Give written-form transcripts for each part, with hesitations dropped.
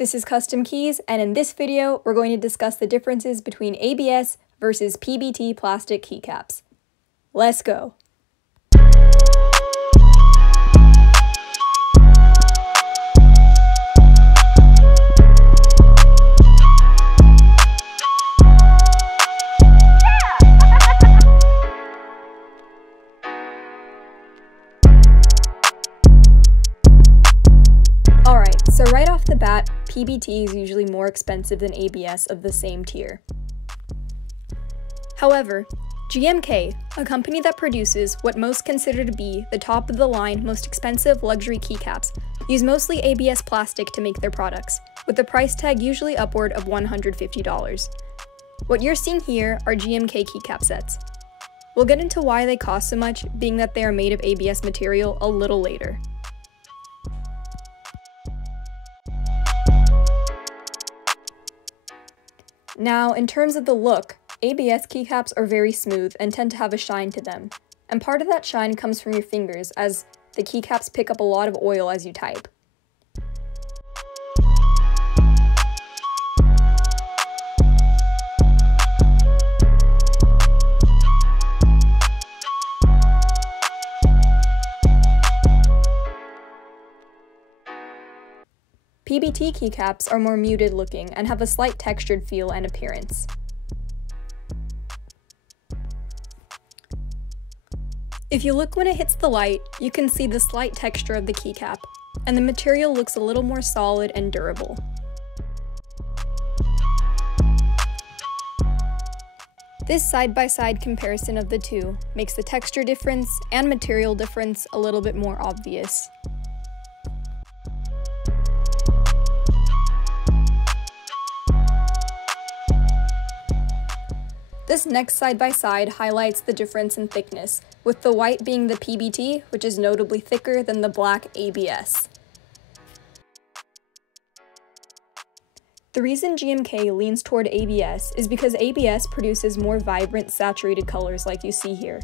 this is Custom Keys, and in this video, we're going to discuss the differences between ABS versus PBT plastic keycaps. Let's go! So right off the bat, PBT is usually more expensive than ABS of the same tier. However, GMK, a company that produces what most consider to be the top-of-the-line, most expensive luxury keycaps, use mostly ABS plastic to make their products, with the price tag usually upward of $150. What you're seeing here are GMK keycap sets. We'll get into why they cost so much, being that they are made of ABS material, a little later. Now, in terms of the look, ABS keycaps are very smooth and tend to have a shine to them, and part of that shine comes from your fingers, as the keycaps pick up a lot of oil as you type. PBT keycaps are more muted looking and have a slight textured feel and appearance. If you look when it hits the light, you can see the slight texture of the keycap, and the material looks a little more solid and durable. This side-by-side comparison of the two makes the texture difference and material difference a little bit more obvious. This next side-by-side highlights the difference in thickness, with the white being the PBT, which is notably thicker than the black ABS. The reason GMK leans toward ABS is because ABS produces more vibrant, saturated colors like you see here.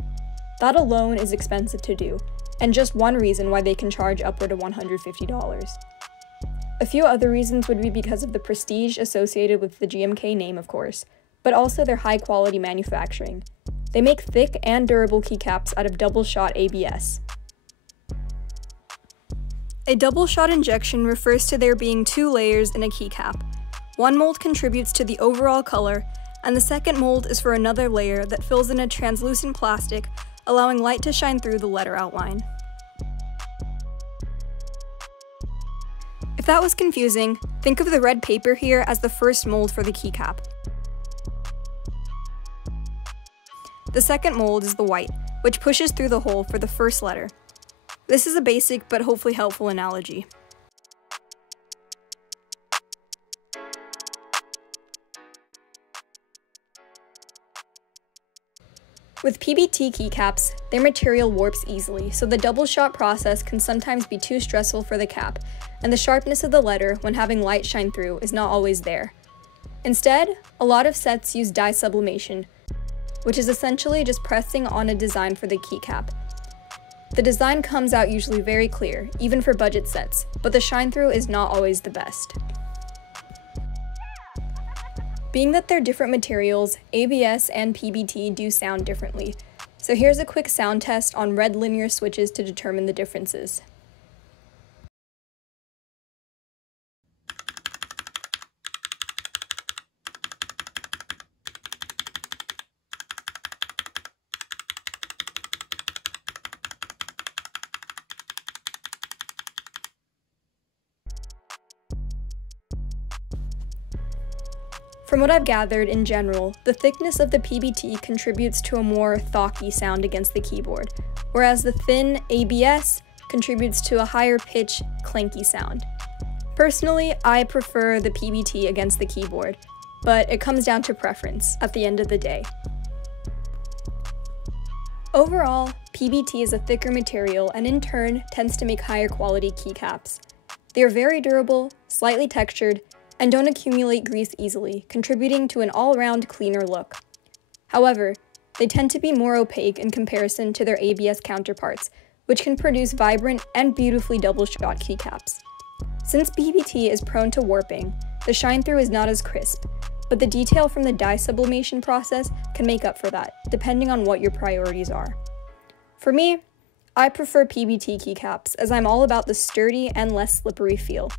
That alone is expensive to do, and just one reason why they can charge upward of $150. A few other reasons would be because of the prestige associated with the GMK name, of course, but also their high-quality manufacturing. They make thick and durable keycaps out of double-shot ABS. A double-shot injection refers to there being two layers in a keycap. One mold contributes to the overall color, and the second mold is for another layer that fills in a translucent plastic, allowing light to shine through the letter outline. If that was confusing, think of the red paper here as the first mold for the keycap. The second mold is the white, which pushes through the hole for the first letter. This is a basic but hopefully helpful analogy. With PBT keycaps, their material warps easily, so the double shot process can sometimes be too stressful for the cap, and the sharpness of the letter when having light shine through is not always there. Instead, a lot of sets use dye sublimation, which is essentially just pressing on a design for the keycap. The design comes out usually very clear, even for budget sets, but the shine-through is not always the best. Being that they're different materials, ABS and PBT do sound differently, so here's a quick sound test on red linear switches to determine the differences. From what I've gathered, in general, the thickness of the PBT contributes to a more thocky sound against the keyboard, whereas the thin ABS contributes to a higher pitch, clanky sound. Personally, I prefer the PBT against the keyboard, but it comes down to preference at the end of the day. Overall, PBT is a thicker material and in turn tends to make higher quality keycaps. They are very durable, slightly textured, and don't accumulate grease easily, contributing to an all-around cleaner look. However, they tend to be more opaque in comparison to their ABS counterparts, which can produce vibrant and beautifully double-shot keycaps. Since PBT is prone to warping, the shine through is not as crisp, but the detail from the dye sublimation process can make up for that, depending on what your priorities are. For me, I prefer PBT keycaps as I'm all about the sturdy and less slippery feel.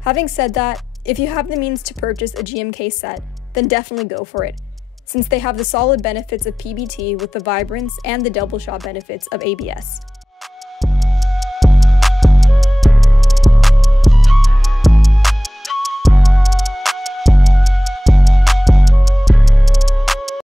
Having said that, if you have the means to purchase a GMK set, then definitely go for it, since they have the solid benefits of PBT with the vibrance and the double shot benefits of ABS.